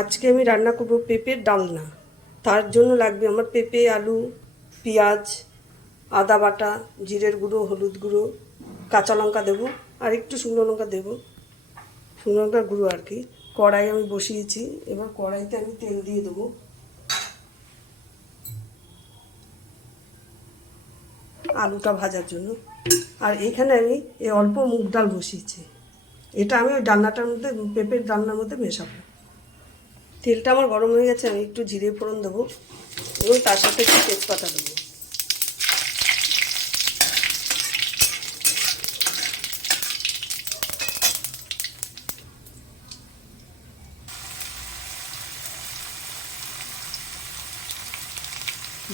আজকে আমি রান্না করব পেঁপের ডালনা। তার জন্য লাগবে আমার পেঁপে, আলু, পেঁয়াজ, আদা বাটা, জিরের গুঁড়ো, হলুদ গুঁড়ো, কাঁচা লঙ্কা দেবো, আর একটু শুকনো লঙ্কা দেবো। শুকনো লঙ্কার গুঁড়ো আর কি। কড়াই আমি বসিয়েছি। এবার কড়াইতে আমি তেল দিয়ে দেবো। আলুটা ভাজার জন্য। আর এইখানে আমি এই অল্প মুগ ডাল বসিয়েছি। এটা আমি ওই ডালনাটার মধ্যে, পেঁপের ডালনার মধ্যে মেশাবো। তেলটা আমার গরম হয়ে গেছে, আমি একটু জিরে ফোড়ন দেবো এবং তার সাথে একটু তেজপাতা দেবো।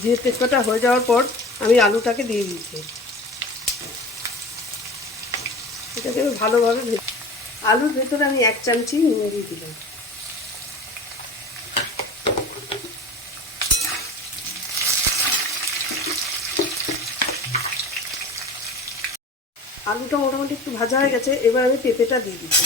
জিরে তেজপাতা হয়ে যাওয়ার পর আমি আলুটাকে দিয়ে দিয়েছি এটাকে ভালোভাবে আলুর ভেতরে আমি এক চামচি নুন দিয়ে দিলাম। আলুটা মোটামুটি একটু ভাজা হয়ে গেছে এবার আমি পেঁপেটা দিয়ে দিচ্ছি।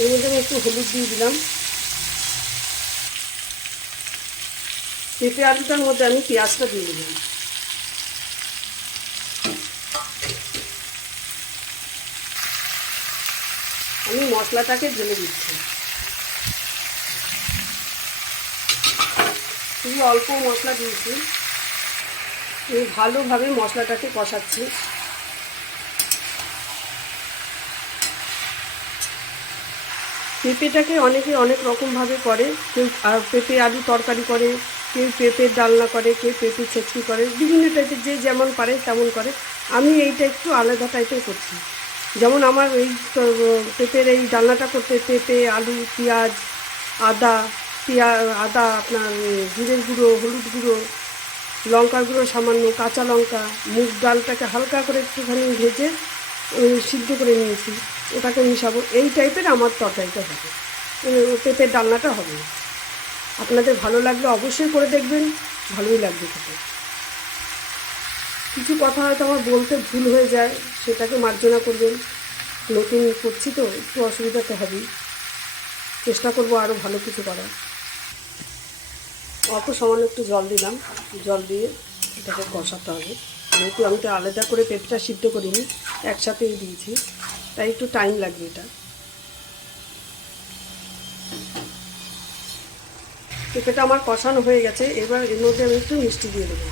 এর মধ্যে আমি একটু হলুদ দিয়ে দিলাম। পেঁপে আলুটার মধ্যে আমি পেঁয়াজটা দিয়ে দিলাম। আমি মশলাটাকে ঢেলে দিচ্ছি। খুবই অল্প মশলা দিয়েছি। ভালোভাবে মশলাটাকে কষাচ্ছি। পেঁপেটাকে অনেকে অনেক রকমভাবে করে। কেউ আর পেঁপে আলু তরকারি করে, কেউ পেঁপের ডালনা করে, কেউ পেঁপে ছেচকি করে, বিভিন্ন টাইপের যে যেমন পারে তেমন করে। আমি এইটা একটু আলাদা টাইপের করছি। যেমন আমার এই পেঁপের এই ডালনাটা করতে পেঁপে, আলু, পেঁয়াজ, আদা, পেঁয়া, আদা আপনার জিরের গুঁড়ো, হলুদ গুঁড়ো লঙ্কা গুঁড়ো সামান্য, কাঁচা লঙ্কা, মুগ ডালটাকে হালকা করে একটুখানি ভেজে সিদ্ধ করে নিয়েছি। ওটাকে মিশাবো। এই টাইপের আমার তরকারিটা হবে। পেঁপের ডালনাটা হবে। আপনাদের ভালো লাগলে অবশ্যই করে দেখবেন, ভালোই লাগবে খেতে। কিছু কথা হয়তো আমার বলতে ভুল হয়ে যায়, সেটাকে মার্জনা করবেন। নতুন করছি তো, একটু অসুবিধা তো হবেই। চেষ্টা করব আরও ভালো কিছু করার। অল্প সামান্য একটু জল দিলাম। জল দিয়ে এটাকে কষাতে হবে। যেহেতু আমি তো আলাদা করে পেঁপেটা সিদ্ধ করিনি, একসাথেই দিয়েছি। তাই একটু টাইম লাগবে এটা। পেঁপেটা আমার কষানো হয়ে গেছে, এবার এর মধ্যে আমি একটু মিষ্টি দিয়ে দেবো।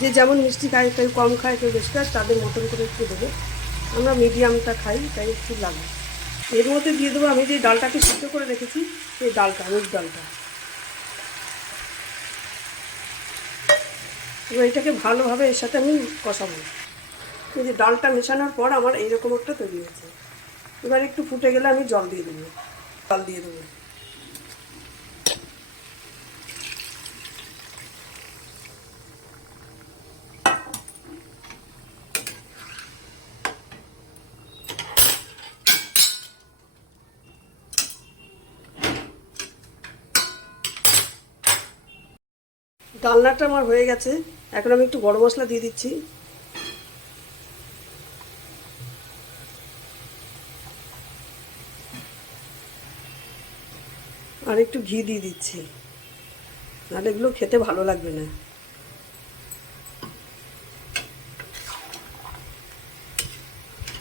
যে যেমন মিষ্টি খায়, কেউ কম খায়, কেউ বেশি খায়, তাদের মতন করে একটু দেবো। আমরা মিডিয়ামটা খাই, তাই একটু লাগে। এর মধ্যে দিয়ে দেবো আমি যে ডালটাকে সিদ্ধ করে রেখেছি সেই ডালটা, মুগ ডালটা। এবার এটাকে ভালোভাবে এর সাথে আমি কষাবো। এই যে ডালটা মেশানোর পর আমার এইরকম একটা তৈরি হয়েছে। এবার একটু ফুটে গেলে আমি জল দিয়ে দেবো। জল দিয়ে দেবো। ডালনাটা আমার হয়ে গেছে। এখন আমি একটু গরম মশলা দিয়ে দিচ্ছি। আর একটু ঘি দিয়ে দিচ্ছি। নাহলে এগুলো খেতে ভালো লাগবে না।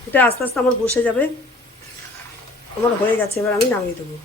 এটা আস্তে আস্তে আমার বসে যাবে। আমার হয়ে গেছে, এবার আমি নামিয়ে দেবো।